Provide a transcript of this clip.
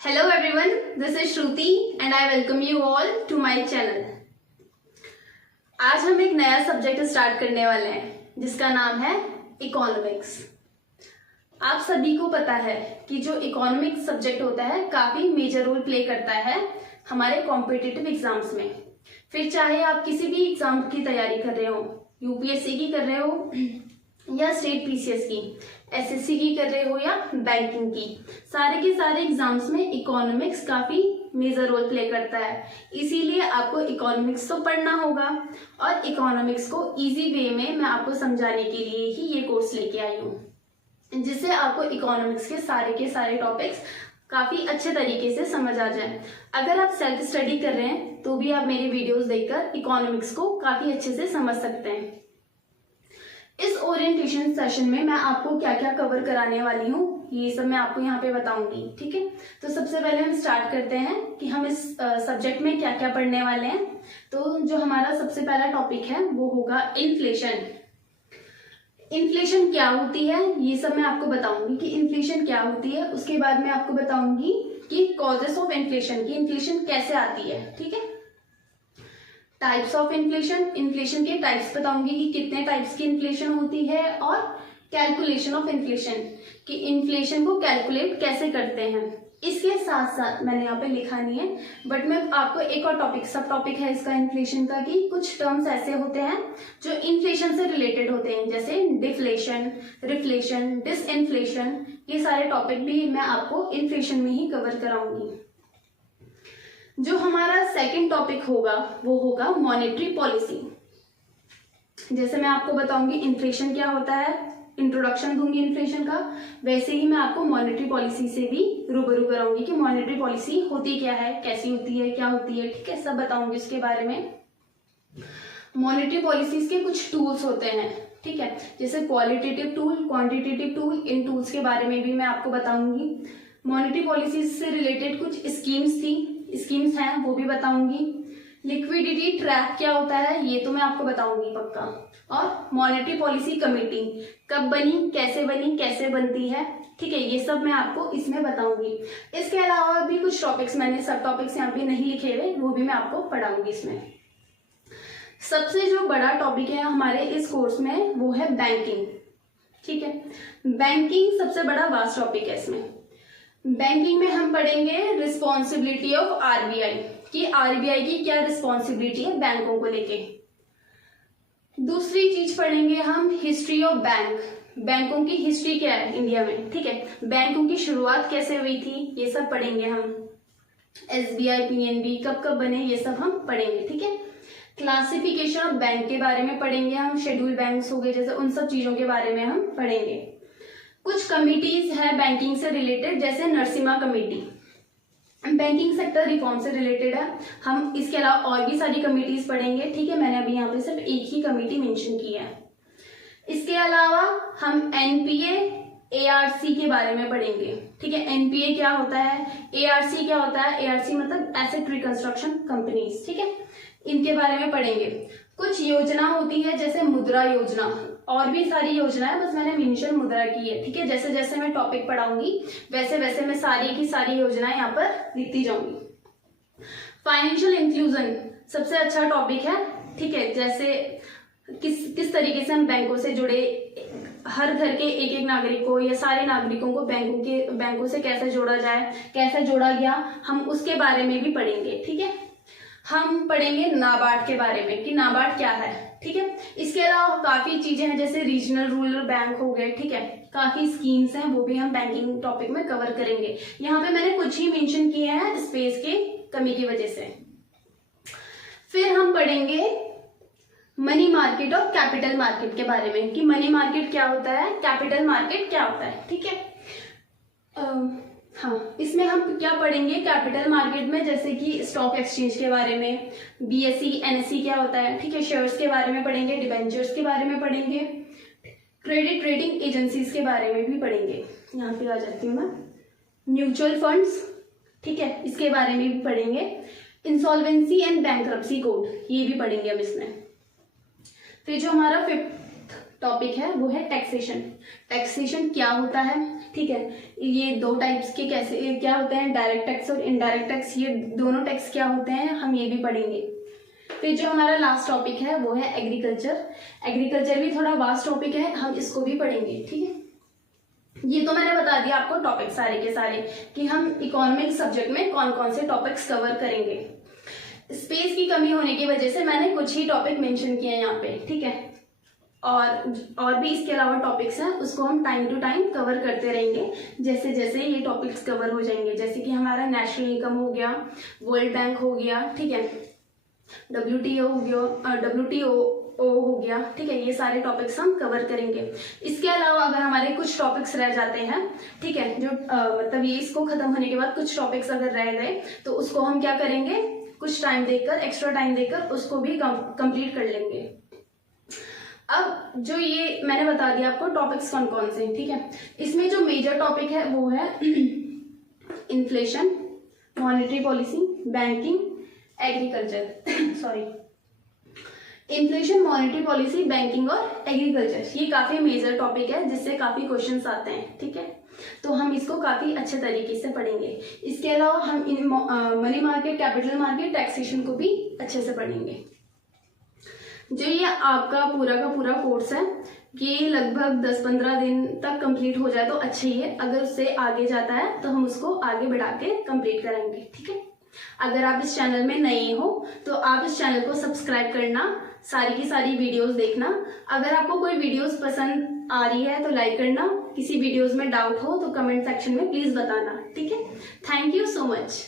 Hello everyone, this is Shruti and I welcome you all to my channel. आज हम एक नया subject start करने वाले हैं जिसका नाम है इकोनॉमिक्स। आप सभी को पता है कि जो इकोनॉमिक्स सब्जेक्ट होता है काफी मेजर रोल प्ले करता है हमारे कॉम्पिटिटिव एग्जाम्स में। फिर चाहे आप किसी भी एग्जाम की तैयारी कर रहे हो, यूपीएससी की कर रहे हो या स्टेट पीसीएस की, एसएससी की कर रहे हो या बैंकिंग की, सारे के सारे एग्जाम्स में इकोनॉमिक्स काफी मेजर रोल प्ले करता है। इसीलिए आपको इकोनॉमिक्स तो पढ़ना होगा और इकोनॉमिक्स को इजी वे में मैं आपको समझाने के लिए ही ये कोर्स लेके आई हूँ, जिससे आपको इकोनॉमिक्स के सारे टॉपिक्स काफी अच्छे तरीके से समझ आ जाए। अगर आप सेल्फ स्टडी कर रहे हैं तो भी आप मेरी वीडियोस देखकर इकोनॉमिक्स को काफी अच्छे से समझ सकते हैं। इस ओरिएंटेशन सेशन में मैं आपको क्या क्या कवर कराने वाली हूँ ये सब मैं आपको यहाँ पे बताऊंगी, ठीक है। तो सबसे पहले हम स्टार्ट करते हैं कि हम इस सब्जेक्ट में क्या क्या पढ़ने वाले हैं। तो जो हमारा सबसे पहला टॉपिक है वो होगा इन्फ्लेशन। इन्फ्लेशन क्या होती है ये सब मैं आपको बताऊंगी कि इन्फ्लेशन क्या होती है। उसके बाद मैं आपको बताऊंगी कि कॉजेस ऑफ इन्फ्लेशन, की इन्फ्लेशन कैसे आती है, ठीक है। टाइप्स ऑफ इन्फ्लेशन, इन्फ्लेशन के टाइप्स बताऊंगी कि कितने टाइप्स की इन्फ्लेशन होती है, और कैलकुलेशन ऑफ इन्फ्लेशन, कि इन्फ्लेशन को कैलकुलेट कैसे करते हैं। इसके साथ साथ मैंने यहाँ पे लिखा नहीं है बट मैं आपको एक और टॉपिक, सब टॉपिक है इसका इन्फ्लेशन का, कि कुछ टर्म्स ऐसे होते हैं जो इन्फ्लेशन से रिलेटेड होते हैं, जैसे डिफ्लेशन, रिफ्लेशन, डिसइन्फ्लेशन। ये सारे टॉपिक भी मैं आपको इन्फ्लेशन में ही कवर कराऊंगी। जो हमारा सेकंड टॉपिक होगा वो होगा मॉनेटरी पॉलिसी। जैसे मैं आपको बताऊंगी इन्फ्लेशन क्या होता है, इंट्रोडक्शन दूंगी इन्फ्लेशन का, वैसे ही मैं आपको मॉनेटरी पॉलिसी से भी रूबरू कराऊंगी कि मॉनेटरी पॉलिसी होती क्या है, कैसी होती है, क्या होती है, ठीक है, सब बताऊंगी इसके बारे में। मॉनेटरी पॉलिसीज के कुछ टूल्स होते हैं, ठीक है, जैसे क्वालिटेटिव टूल, क्वांटिटेटिव टूल। इन टूल्स के बारे में भी मैं आपको बताऊंगी। मॉनेटरी पॉलिसीज से रिलेटेड कुछ स्कीम्स हैं वो भी बताऊंगी। लिक्विडिटी ट्रैप क्या होता है ये तो मैं आपको बताऊंगी पक्का। और मॉनेटरी पॉलिसी कमेटी कब बनी, कैसे बनती है, ठीक है, ये सब मैं आपको इसमें बताऊंगी। इसके अलावा भी कुछ टॉपिक्स, मैंने सब टॉपिक्स यहाँ पे नहीं लिखे हुए, वो भी मैं आपको पढ़ाऊंगी इसमें। सबसे जो बड़ा टॉपिक है हमारे इस कोर्स में वो है बैंकिंग, ठीक है। बैंकिंग सबसे बड़ा वास्ट टॉपिक है। इसमें बैंकिंग में हम पढ़ेंगे रिस्पॉन्सिबिलिटी ऑफ आरबीआई, कि आरबीआई की क्या रिस्पॉन्सिबिलिटी है बैंकों को लेके। दूसरी चीज पढ़ेंगे हम हिस्ट्री ऑफ बैंक, बैंकों की हिस्ट्री क्या है इंडिया में, ठीक है, बैंकों की शुरुआत कैसे हुई थी, ये सब पढ़ेंगे हम। एसबीआई, पीएनबी कब कब बने, ये सब हम पढ़ेंगे, ठीक है। क्लासिफिकेशन ऑफ बैंक के बारे में पढ़ेंगे हम, शेड्यूल बैंक्स हो गए जैसे, उन सब चीजों के बारे में हम पढ़ेंगे। कुछ कमिटीज है बैंकिंग से रिलेटेड, जैसे Narasimha committee, banking sector reform से रिलेटेड है। हम इसके अलावा और भी सारी कमिटीज पढ़ेंगे, ठीक है, मैंने अभी यहाँ पे सिर्फ एक ही कमिटी मेंशन की है। इसके अलावा हम एनपीए, एआरसी के बारे में पढ़ेंगे, ठीक है। एनपीए क्या होता है, एआरसी क्या होता है, एआरसी मतलब एसेट रिकंस्ट्रक्शन कंपनीज, ठीक है, इनके बारे में पढ़ेंगे। कुछ योजना होती है जैसे मुद्रा योजना, और भी सारी योजना है, बस मैंने मेंशन मुद्रा की है, ठीक है। जैसे जैसे मैं टॉपिक पढ़ाऊंगी वैसे वैसे मैं सारी की सारी योजनाएं यहाँ पर लिखती जाऊंगी। फाइनेंशियल इंक्लूजन सबसे अच्छा टॉपिक है, ठीक है, जैसे किस तरीके से हम बैंकों से जुड़े, हर घर के एक एक नागरिक को या सारे नागरिकों को बैंकों से कैसे जोड़ा जाए, कैसे जोड़ा गया, हम उसके बारे में भी पढ़ेंगे, ठीक है। हम पढ़ेंगे नाबार्ड के बारे में कि नाबार्ड क्या है, ठीक है। इसके अलावा काफी चीजें हैं जैसे रीजनल रूरल बैंक हो गए, ठीक है, काफी स्कीम्स हैं वो भी हम बैंकिंग टॉपिक में कवर करेंगे। यहाँ पे मैंने कुछ ही मेंशन किए हैं स्पेस के कमी की वजह से। फिर हम पढ़ेंगे मनी मार्केट और कैपिटल मार्केट के बारे में, कि मनी मार्केट क्या होता है, कैपिटल मार्केट क्या होता है, ठीक है। हाँ, इसमें हम क्या पढ़ेंगे कैपिटल मार्केट में, जैसे कि स्टॉक एक्सचेंज के बारे में, बीएसई, एनएसई क्या होता है, ठीक है, शेयर्स के बारे में पढ़ेंगे, डिबेंचर्स के बारे में पढ़ेंगे, क्रेडिट रेटिंग एजेंसीज के बारे में भी पढ़ेंगे। यहाँ पे आ जाती हूँ मैं, म्यूचुअल फंड्स, ठीक है, इसके बारे में भी पढ़ेंगे। इंसॉल्वेंसी एंड बैंक्रप्सी कोड, ये भी पढ़ेंगे हम इसमें। फिर जो हमारा फिफ्थ टॉपिक है वो है टैक्सेशन। टैक्सेशन क्या होता है, ठीक है, ये दो टाइप्स के कैसे क्या होते हैं, डायरेक्ट टैक्स और इनडायरेक्ट टैक्स, ये दोनों टैक्स क्या होते हैं हम ये भी पढ़ेंगे। फिर जो हमारा लास्ट टॉपिक है वो है एग्रीकल्चर। एग्रीकल्चर भी थोड़ा वास्ट टॉपिक है, हम इसको भी पढ़ेंगे, ठीक है। ये तो मैंने बता दिया आपको टॉपिक सारे के सारे कि हम इकोनॉमिक सब्जेक्ट में कौन कौन से टॉपिक्स कवर करेंगे। स्पेस की कमी होने की वजह से मैंने कुछ ही टॉपिक मेंशन किए हैं यहाँ पे, ठीक है, और भी इसके अलावा टॉपिक्स हैं, उसको हम टाइम टू टाइम कवर करते रहेंगे जैसे जैसे ये टॉपिक्स कवर हो जाएंगे। जैसे कि हमारा नेशनल इनकम हो गया, वर्ल्ड बैंक हो गया, ठीक है, WTO हो गया, WTO हो गया, ठीक है, ये सारे टॉपिक्स हम कवर करेंगे। इसके अलावा अगर हमारे कुछ टॉपिक्स रह जाते हैं, ठीक है, जो मतलब ये इसको खत्म होने के बाद कुछ टॉपिक्स अगर रह गए तो उसको हम क्या करेंगे, कुछ टाइम देकर, एक्स्ट्रा टाइम देकर उसको भी कंप्लीट कर लेंगे। अब जो ये मैंने बता दिया आपको टॉपिक्स कौन कौन से, ठीक है, इसमें जो मेजर टॉपिक है वो है inflation, monetary policy, banking, agriculture sorry, inflation, monetary policy, banking और एग्रीकल्चर, ये काफी मेजर टॉपिक है जिससे काफी क्वेश्चंस आते हैं, ठीक है, तो हम इसको काफी अच्छे तरीके से पढ़ेंगे। इसके अलावा हम money market, capital market, taxation को भी अच्छे से पढ़ेंगे। जो ये आपका पूरा का पूरा कोर्स है ये लगभग 10-15 दिन तक कंप्लीट हो जाए तो अच्छा ही है, अगर उससे आगे जाता है तो हम उसको आगे बढ़ा के कंप्लीट कराएंगे, ठीक है। अगर आप इस चैनल में नए हो तो आप इस चैनल को सब्सक्राइब करना, सारी की सारी वीडियोस देखना। अगर आपको कोई वीडियोस पसंद आ रही है तो लाइक करना, किसी वीडियोस में डाउट हो तो कमेंट सेक्शन में प्लीज बताना, ठीक है। Thank you so much.